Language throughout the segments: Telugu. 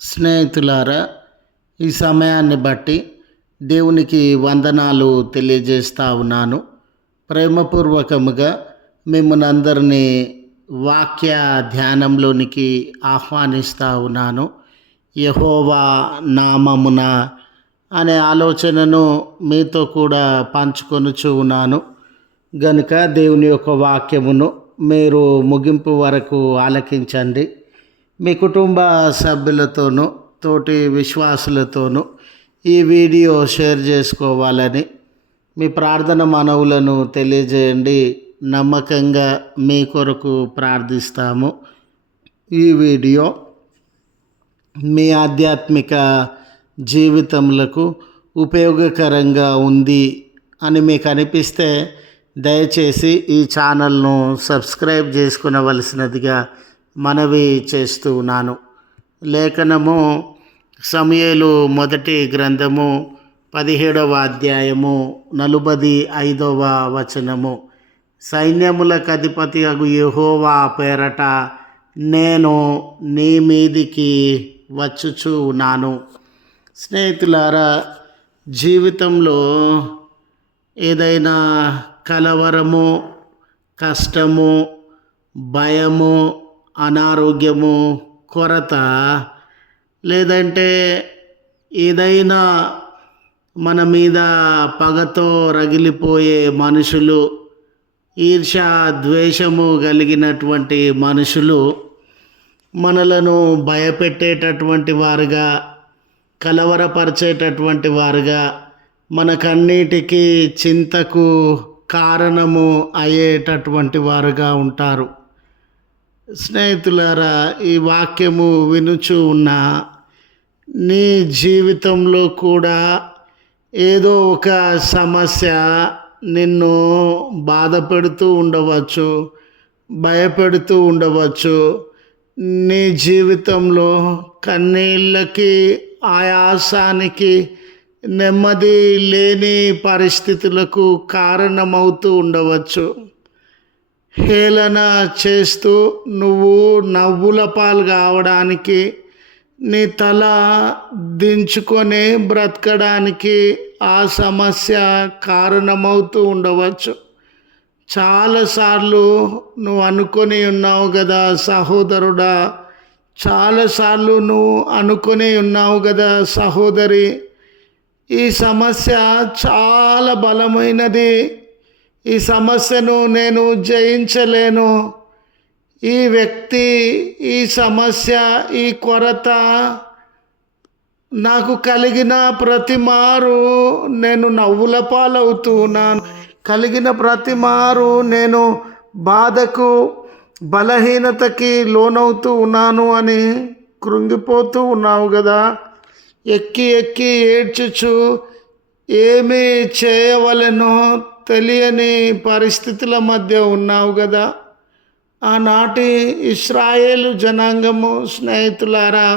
స్నేహితులారా, ఈ సమయాన్ని బట్టి దేవునికి వందనాలు తెలియజేస్తా ఉన్నాను. ప్రేమపూర్వకముగా మిమ్మల్ని అందరినీ వాక్య ధ్యానంలోనికి ఆహ్వానిస్తూ ఉన్నాను. యెహోవా నామమున అనే ఆలోచనను మీతో కూడా పంచుకొనుచు ఉన్నాను. గనుక దేవుని యొక్క వాక్యమును మీరు ముగింపు వరకు ఆలకించండి. మీ కుటుంబ సభ్యులతోనూ తోటి విశ్వాసులతోనూ ఈ వీడియో షేర్ చేసుకోవాలని మీ ప్రార్థన మనవులను తెలియజేయండి. నమ్మకంగా మీ కొరకు ప్రార్థిస్తాము. ఈ వీడియో మీ ఆధ్యాత్మిక జీవితములకు ఉపయోగకరంగా ఉంది అని మీకు అనిపిస్తే దయచేసి ఈ ఛానల్ను సబ్స్క్రైబ్ చేసుకునవలసినదిగా మనవి చేస్తూ ఉన్నాను. లేఖనము సమూయేలు మొదటి గ్రంథము 17వ అధ్యాయము 45వ వచనము. సైన్యములకు అధిపతి అగు యెహోవా పేరట నేను నీ మీదికి వచ్చుచూ ఉన్నాను. స్నేహితులారా, జీవితంలో ఏదైనా కలవరము, కష్టము, భయము, అనారోగ్యము, కొరత, లేదంటే ఏదైనా మన మీద పగతో రగిలిపోయే మనుషులు, ఈర్ష ద్వేషము కలిగినటువంటి మనుషులు మనలను భయపెట్టేటటువంటి వారుగా, కలవరపరిచేటటువంటి వారుగా, మనకన్నిటికీ చింతకు కారణము అయ్యేటటువంటి వారుగా ఉంటారు. స్నేహితులారా, ఈ వాక్యము వినుచు ఉన్న నీ జీవితంలో కూడా ఏదో ఒక సమస్య నిన్ను బాధపెడుతూ ఉండవచ్చు, భయపెడుతూ ఉండవచ్చు. నీ జీవితంలో కన్నీళ్ళకి, ఆయాసానికి, నెమ్మది లేని పరిస్థితులకు కారణమవుతూ ఉండవచ్చు. హేళన చేస్తూ నువ్వు నవ్వుల పాలు కావడానికి, నీ తల దించుకొని బ్రతకడానికి ఆ సమస్య కారణమవుతూ ఉండవచ్చు. చాలాసార్లు నువ్వు అనుకొని ఉన్నావు కదా సహోదరుడా, చాలాసార్లు నువ్వు అనుకొని ఉన్నావు కదా సహోదరి, ఈ సమస్య చాలా బలమైనది, ఈ సమస్యను నేను జయించలేను, ఈ వ్యక్తి, ఈ సమస్య, ఈ కొరత నాకు కలిగిన ప్రతి మారు నేను నవ్వుల పాలవుతూ ఉన్నాను, కలిగిన ప్రతి మారు నేను బాధకు, బలహీనతకి లోనవుతూ ఉన్నాను అని కృంగిపోతూ ఉన్నావు కదా. ఎక్కి ఎక్కి ఏడ్చుచు ఏమి చేయవలెనో తెలియని పరిస్థితుల మధ్య ఉన్నావు కదా. ఆనాటి ఇశ్రాయేలు జనాంగము స్నేహితులారా,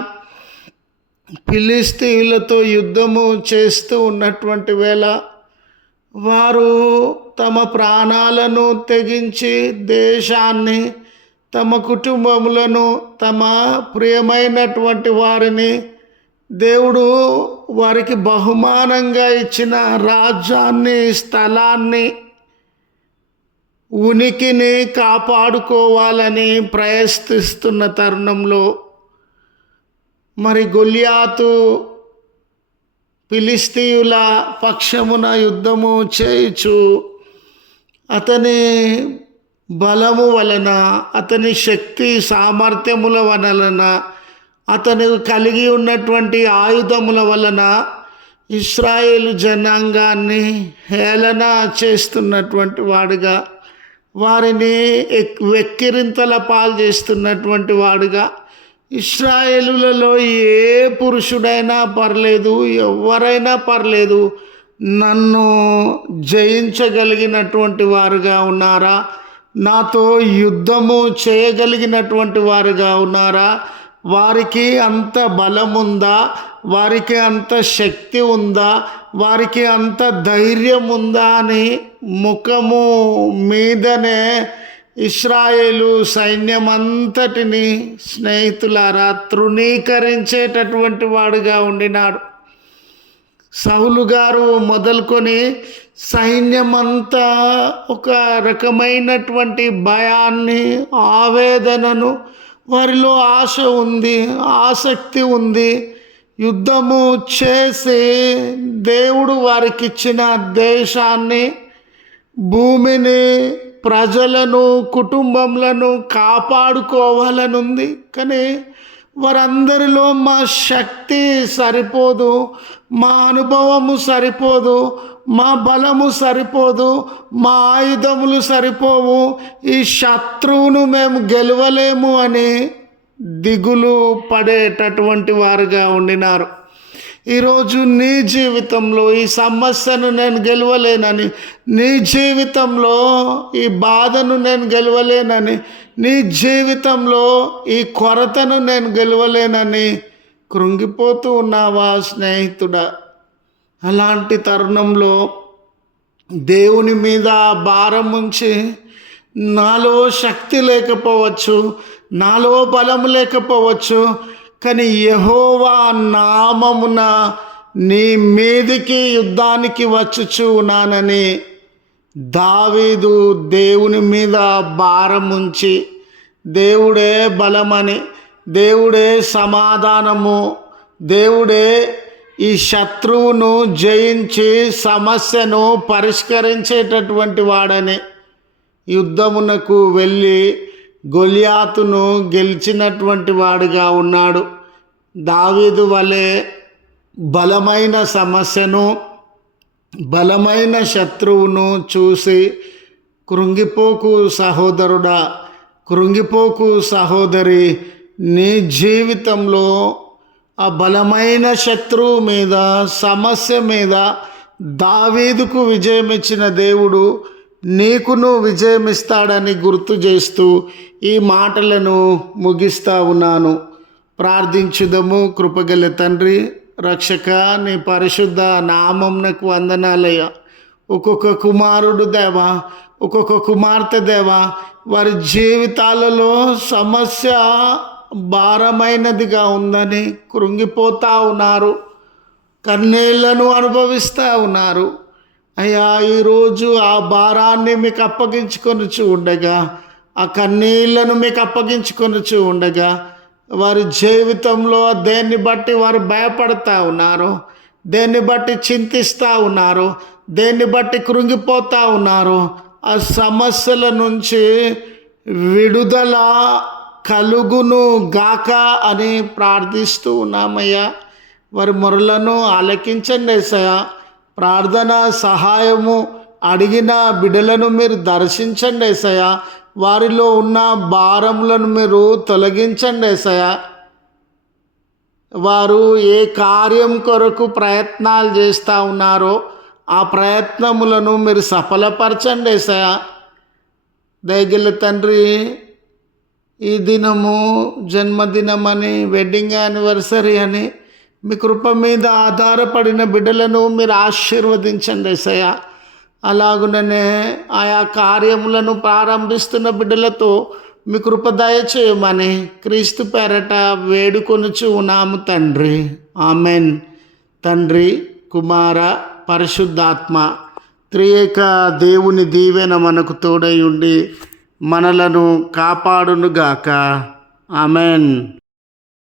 ఫిలిస్తీయులతో యుద్ధము చేస్తూ ఉన్నటువంటి వేళ వారు తమ ప్రాణాలను తెగించి దేశాన్ని, తమ కుటుంబములను, తమ ప్రియమైనటువంటి వారిని, దేవుడు వారికి బహుమానంగా ఇచ్చిన రాజ్యాన్ని, స్థలాన్ని, ఉనికిని కాపాడుకోవాలని ప్రయత్నిస్తున్న తరుణంలో మరి గొల్యాతు ఫిలిస్తీయుల పక్షమున యుద్ధము చేయుచు అతని బలము వలన, అతని శక్తి సామర్థ్యముల వలన, అతను కలిగి ఉన్నటువంటి ఆయుధముల వలన ఇశ్రాయేలు జనాంగాన్ని హేళన చేస్తున్నటువంటి వాడుగా, వారిని వెక్కిరింతల పాలు చేస్తున్నటువంటి వాడుగా, ఇశ్రాయేలులలో ఏ పురుషుడైనా పర్లేదు, ఎవరైనా పర్లేదు, నన్ను జయించగలిగినటువంటి వారుగా ఉన్నారా, నాతో యుద్ధము చేయగలిగినటువంటి వారుగా ఉన్నారా, వారికి అంత బలముందా, వారికి అంత శక్తి ఉందా, వారికి అంత ధైర్యం ఉందా అని ముఖము మీదనే ఇశ్రాయేలు సైన్యమంతటిని స్నేహితులారా తృణీకరించేటటువంటి వాడుగా ఉండినాడు. సౌలు గారు మొదలుకొని సైన్యమంతా ఒక రకమైనటువంటి భయాన్ని, ఆవేదనను, వారిలో ఆశ ఉంది, ఆసక్తి ఉంది. యుద్ధము చేసి దేవుడు వారికిచ్చిన దేశాన్ని, భూమిని, ప్రజలను, కుటుంబములను కాపాడుకోవాలనుంది. కానీ వారందరిలో మా శక్తి సరిపోదు, మా అనుభవము సరిపోదు, మా బలము సరిపోదు, మా ఆయుధములు సరిపోవు, ఈ శత్రువును మేము గెలవలేము అని దిగులు పడేటటువంటి వారుగా ఉండినారు. ఈరోజు నీ జీవితంలో ఈ సమస్యను నేను గెలవలేనని, నీ జీవితంలో ఈ బాధను నేను గెలవలేనని, నీ జీవితంలో ఈ కొరతను నేను గెలవలేనని కృంగిపోతూ ఉన్నావా స్నేహితుడా? అలాంటి తరుణంలో దేవుని మీద భారం ఉంచి, నాలో శక్తి లేకపోవచ్చు, నాలో బలం లేకపోవచ్చు, కానీ యెహోవా నామమున నీ మీదికి యుద్ధానికి వచ్చుచు ఉన్నానని దావీదు దేవుని మీద భారం ఉంచి, దేవుడే బలమని, దేవుడే సమాధానము, దేవుడే ఈ శత్రువును జయించి సమస్యను పరిష్కరించేటటువంటి వాడని యుద్ధమునకు వెళ్ళి గొలియాతును గెలిచినటువంటి వాడుగా ఉన్నాడు. దావీదు వలె బలమైన సమస్యను, బలమైన శత్రువును చూసి కృంగిపోకు సహోదరుడా, కృంగిపోకు సహోదరి. నీ జీవితంలో ఆ బలమైన శత్రువు మీద, సమస్య మీద దావీదుకు విజయం ఇచ్చిన దేవుడు నీకును విజయం ఇస్తాడని గుర్తు చేస్తూ ఈ మాటలను ముగిస్తా ఉన్నాను. ప్రార్థించుదము. కృపగల తండ్రి, రక్షక, నీ పరిశుద్ధ నామమునకు వందనాలయ్యా. ఒక్కొక్క కుమారుడు దేవా, ఒక్కొక్క కుమార్తె దేవా, వారి జీవితాలలో సమస్య భారమైనదిగా ఉందని కృంగిపోతూ ఉన్నారు, కన్నీళ్లను అనుభవిస్తూ ఉన్నారు. అయ్యా, ఈరోజు ఆ భారాన్ని మీకు అప్పగించుకొనుచు ఉండగా, ఆ కన్నీళ్లను మీకు అప్పగించుకొనుచు ఉండగా, వారి జీవితంలో దేన్ని బట్టి వారు భయపడతా ఉన్నారు, దేన్ని బట్టి చింతిస్తూ ఉన్నారు, దేన్ని బట్టి కృంగిపోతూ ఉన్నారు, ఆ సమస్యల నుంచి విడుదల కలుగును గాక అని ప్రార్థిస్తూ ఉన్నామయ్యా. వారి మొరలను ఆలకించండి యేసయ్యా. ప్రార్థన సహాయము అడిగిన బిడ్డలను మీరు దర్శించండి యేసయ్యా. వారిలో ఉన్న భారములను మీరు తొలగించండి యేసయ్యా. వారు ఏ కార్యం కొరకు ప్రయత్నాలు చేస్తూ ఉన్నారో ఆ ప్రయత్నములను మీరు సఫలపరచండి యేసయ్యా. దయగల తండ్రి, ఈ దినము జన్మదినమని, వెడ్డింగ్ యానివర్సరీ అని మీ కృప మీద ఆధారపడిన బిడ్డలను మీరు ఆశీర్వదించండి యేసయ్యా. అలాగుననే ఆయా కార్యములను ప్రారంభిస్తున్న బిడ్డలతో మీ కృప దయచేయమని క్రీస్తు పేరట వేడుకొనుచు ఉన్నాము తండ్రి. ఆమెన్. తండ్రి, కుమార, పరిశుద్ధాత్మ త్రియేక దేవుని దీవెన మనకు తోడై ఉండి మనలను కాపాడునుగాక. ఆమెన్.